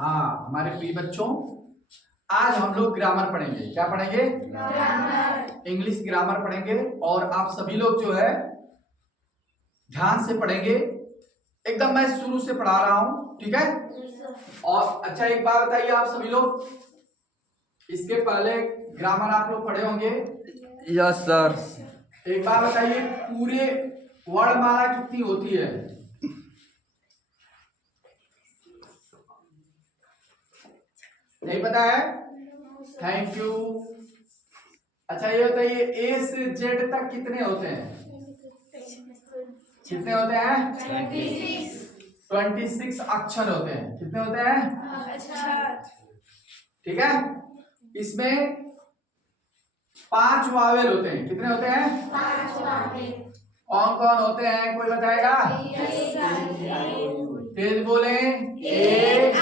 हाँ हमारे प्रिय बच्चों, आज हम लोग ग्रामर पढ़ेंगे। क्या पढ़ेंगे? ग्रामर। इंग्लिश ग्रामर पढ़ेंगे। और आप सभी लोग जो है ध्यान से पढ़ेंगे। एकदम मैं शुरू से पढ़ा रहा हूं, ठीक है? और अच्छा एक बात बताइए, आप सभी लोग इसके पहले ग्रामर आप लोग पढ़े होंगे। Yes sir. एक बात बताइए, पूरे वर्णमाला कितनी होती है? नहीं पता है? Thank you. अच्छा ये बताइए, ए से जेड तक कितने होते हैं? कितने होते हैं? 26 अक्षर होते हैं। कितने होते हैं? ठीक है। इसमें 5 वावेल होते हैं। कितने होते हैं? कौन कौन होते हैं, कोई बताएगा? तेज बोले। ए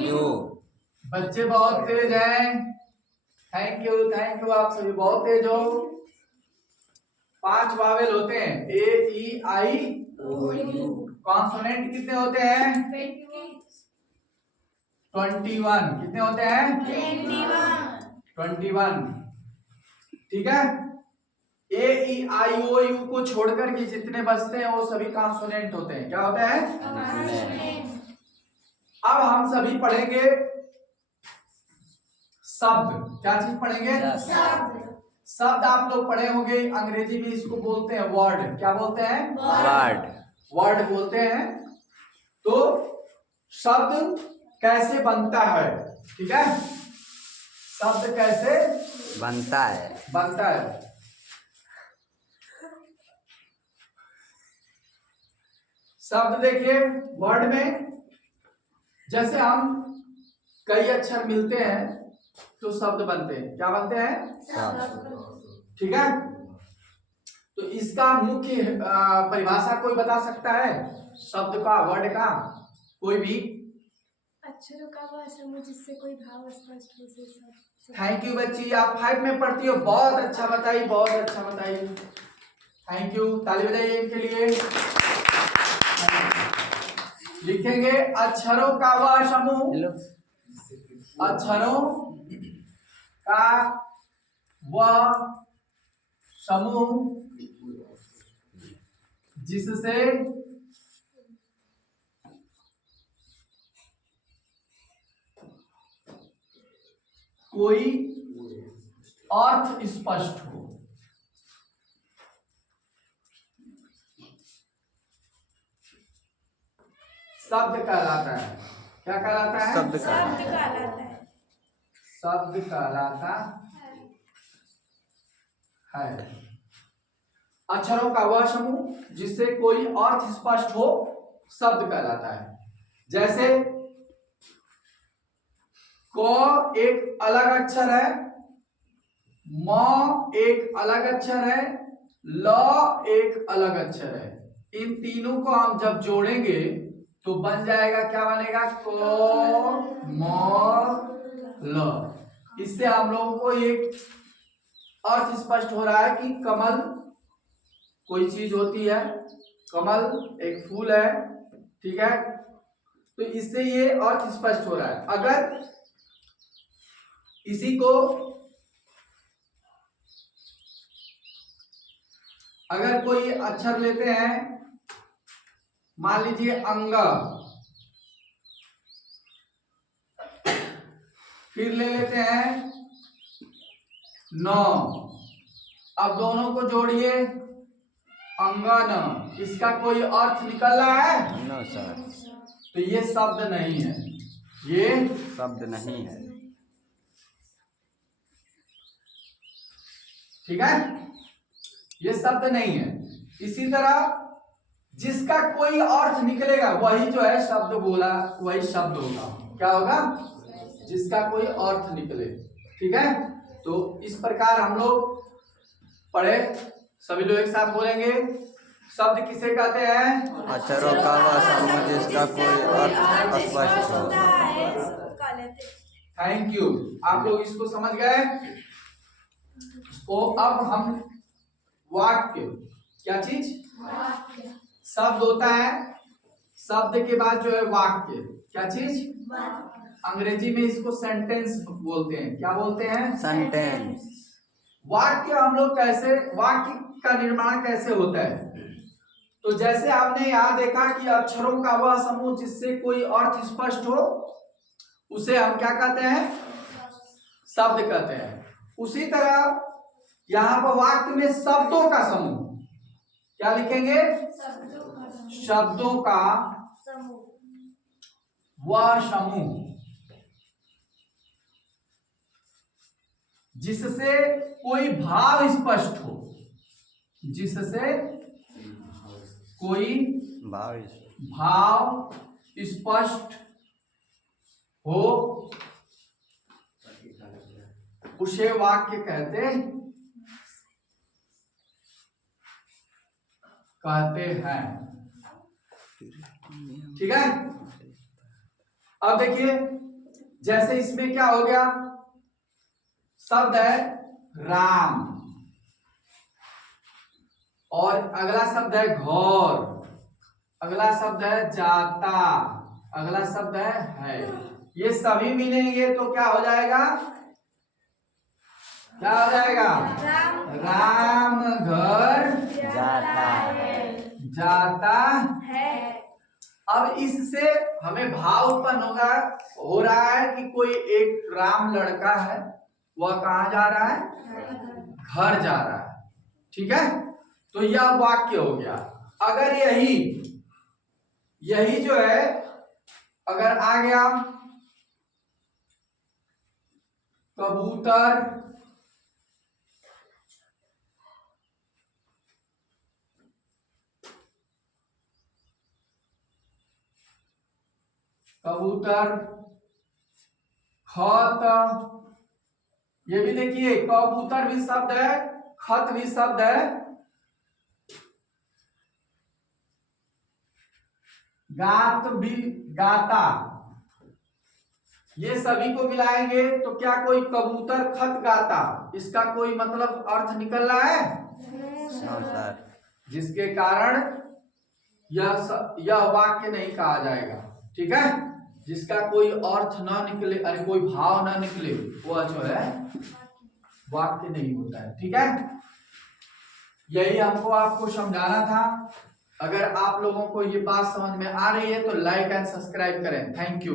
यू। बच्चे बहुत तेज हैं। थैंक यू, आप सभी बहुत तेज हो। 5 वावेल होते हैं, ए ई आई ओ। कॉन्सोनेंट कितने होते हैं? 21। कितने होते हैं? 21। ठीक है। ए ई आई ओ यू को छोड़कर के जितने बचते हैं वो सभी कॉन्सोनेंट होते हैं। क्या होते हैं? अब हम सभी पढ़ेंगे शब्द। क्या चीज पढ़ेंगे? शब्द आप लोग पढ़े होंगे, अंग्रेजी में इसको बोलते हैं वर्ड। क्या बोलते हैं? वर्ड बोलते हैं। तो शब्द कैसे बनता है, ठीक है? शब्द कैसे बनता है। शब्द देखिए, वर्ड में जैसे हम कई अक्षर मिलते हैं तो शब्द बनते हैं। क्या बनते हैं? ठीक है। तो इसका मुख्य परिभाषा कोई बता सकता है? शब्द का, वर्ड का, कोई भी? अक्षरों का वह समूह जिससे कोई भाव स्पष्ट हो से। थैंक यू बच्ची, आप 5 में पढ़ती हो। बहुत अच्छा बताइए, बहुत अच्छा बताइए। थैंक यू, ताली बजाइए इनके लिए। लिखेंगे अक्षरों का वह समूह, अक्षरों का वह समूह जिससे कोई अर्थ स्पष्ट हो। शब्द कहलाता है। क्या कहलाता है? शब्द शब्द कहलाता है। अक्षरों का वह समूह जिससे कोई अर्थ स्पष्ट हो शब्द कहलाता है। जैसे क एक अलग अक्षर है, म एक अलग अक्षर है, ल एक अलग अक्षर है। इन तीनों को हम जब जोड़ेंगे तो बन जाएगा, क्या बनेगा? क म ल। इससे हम लोगों को एक अर्थ स्पष्ट हो रहा है कि कमल कोई चीज होती है, कमल एक फूल है, ठीक है? तो इससे ये अर्थ स्पष्ट हो रहा है। अगर इसी को, अगर कोई अक्षर लेते हैं, मान लीजिए अंग, फिर ले लेते हैं न, अब दोनों को जोड़िए अंगन। इसका कोई अर्थ निकल रहा है? नो सर, तो ये शब्द नहीं है, ये शब्द नहीं है। ठीक है, ये शब्द नहीं है। इसी तरह जिसका कोई अर्थ निकलेगा वही जो है शब्द बोला, वही शब्द होगा। क्या होगा? जिसका कोई अर्थ निकले। ठीक है, तो इस प्रकार हम लोग पढ़े। सभी लोग एक साथ बोलेंगे, शब्द किसे कहते हैं? अक्षरों का वह समूह जिसका कोई अर्थ स्पष्ट हो। थैंक यू, आप लोग इसको समझ गए। तो अब हम वाक्य, क्या चीज? शब्द होता है, शब्द के बाद जो है वाक्य, क्या चीज? अंग्रेजी में इसको सेंटेंस बोलते हैं। क्या बोलते हैं? सेंटेंस। वाक्य हम लोग कैसे, वाक्य का निर्माण कैसे होता है? तो जैसे आपने यहाँ देखा कि अक्षरों का वह समूह जिससे कोई अर्थ स्पष्ट हो, उसे हम क्या कहते हैं? शब्द कहते हैं। उसी तरह यहाँ पर वाक्य में शब्दों का समूह, क्या लिखेंगे? शब्दों का वह समूह जिससे कोई भाव स्पष्ट हो, जिससे कोई भाव स्पष्ट हो, उसे वाक्य कहते हैं। ठीक है। अब देखिए, जैसे इसमें क्या हो गया, शब्द है राम, और अगला शब्द है घोर, अगला शब्द है जाता, अगला शब्द है। ये सभी मिलेंगे तो क्या हो जाएगा? क्या हो जाएगा? राम घर जाता है। अब इससे हमें भाव उत्पन्न हो रहा है कि कोई एक राम लड़का है, वह कहाँ जा रहा है? घर जा रहा है। ठीक है, तो यह वाक्य हो गया। अगर यही जो है अगर आ गया कबूतर, कबूतर, खत, ये भी देखिए कबूतर भी शब्द है, खत भी शब्द है, गात भी, गाता, ये सभी को मिलाएंगे तो क्या कोई कबूतर खत गाता, इसका कोई मतलब अर्थ निकल रहा है? जिसके कारण यह वाक्य नहीं कहा जाएगा। ठीक है, जिसका कोई अर्थ ना निकले, अरे कोई भाव ना निकले, वह जो है वाक्य नहीं होता है। ठीक है, यही हमको आपको समझाना था। अगर आप लोगों को ये बात समझ में आ रही है तो लाइक एंड सब्सक्राइब करें। Thank you.